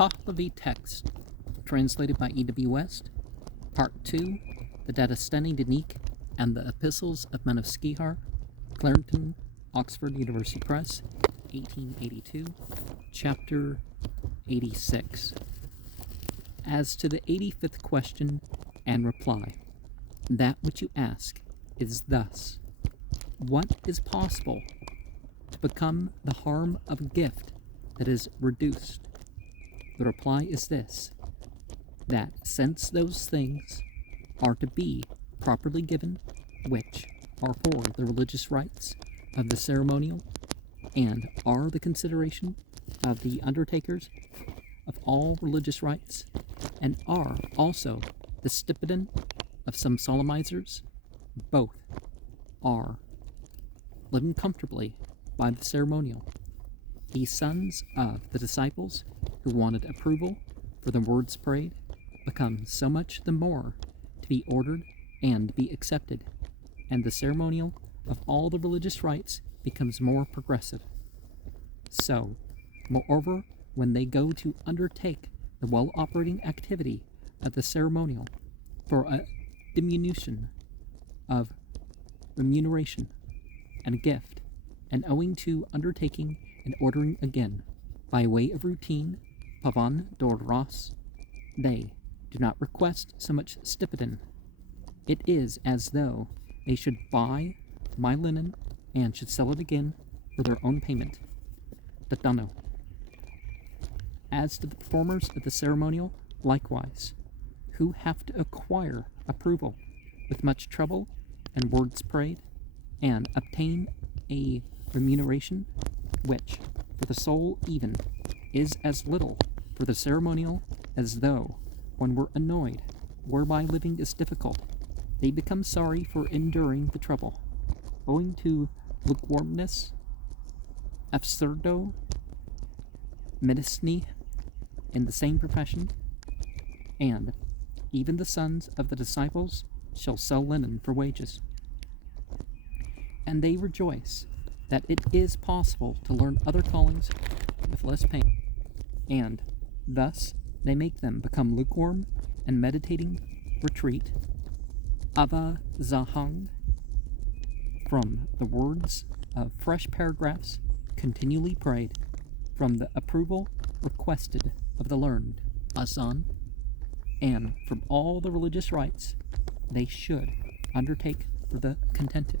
Pahlavi text, translated by E.W. West, Part 2, the Dadistani Dinik and the Epistles of Men of Skihar, Clarendon, Oxford University Press, 1882, Chapter 86. As to the 85th question and reply, that which you ask is thus: what is possible to become the harm of a gift that is reduced? The reply is this: that since those things are to be properly given, which are for the religious rites of the ceremonial, and are the consideration of the undertakers of all religious rites, and are also the stipend of some solemnizers, both are living comfortably by the ceremonial. These sons of the disciples who wanted approval for the words prayed become so much the more to be ordered and be accepted, and the ceremonial of all the religious rites becomes more progressive. So, moreover, when they go to undertake the well-operating activity of the ceremonial for a diminution of remuneration and a gift, and owing to undertaking and ordering again, by way of routine, pavan doros, they do not request so much stipend. It is as though they should buy my linen and should sell it again for their own payment. Dadano. As to the performers of the ceremonial, likewise, who have to acquire approval with much trouble and words prayed, and obtain a remuneration, which, for the soul even, is as little for the ceremonial as though one were annoyed, whereby living is difficult, they become sorry for enduring the trouble, owing to lukewarmness, absurdo, medicine in the same profession, and even the sons of the disciples shall sell linen for wages. And they rejoice that it is possible to learn other callings with less pain, and thus they make them become lukewarm and meditating retreat, ava zahang, from the words of fresh paragraphs continually prayed, from the approval requested of the learned, asan, and from all the religious rites they should undertake for the contented.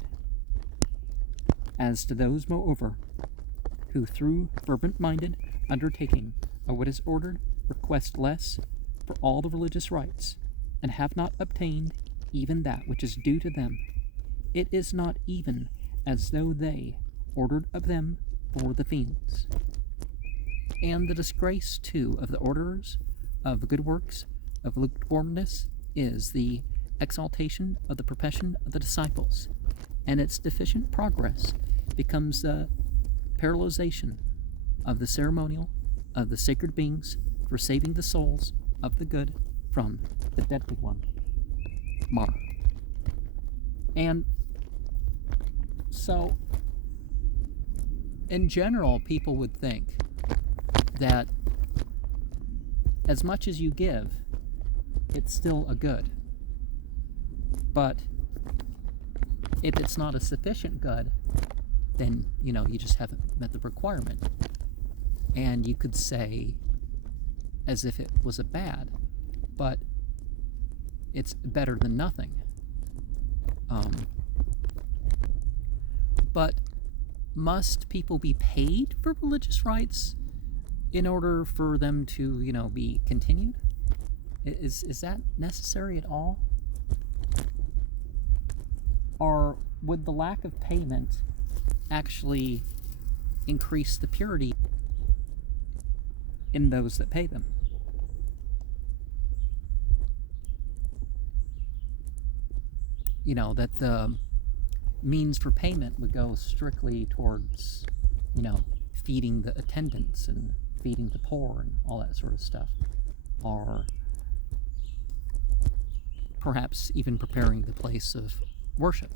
As to those, moreover, who through fervent-minded undertaking of what is ordered request less for all the religious rites, and have not obtained even that which is due to them, it is not even as though they ordered of them for the fiends. And the disgrace, too, of the orderers of good works of lukewarmness is the exaltation of the profession of the disciples, and its deficient progress becomes the paralyzation of the ceremonial of the sacred beings for saving the souls of the good from the deadly one, Mar. And so, in general, people would think that as much as you give, it's still a good. But if it's not a sufficient good, then, you just haven't met the requirement. And you could say, as if it was a bad, but it's better than nothing. But must people be paid for religious rites in order for them to, be continued? Is that necessary at all? Or would the lack of payment actually increase the purity in those that pay them? That the means for payment would go strictly towards, feeding the attendants and feeding the poor and all that sort of stuff. Or perhaps even preparing the place of worship.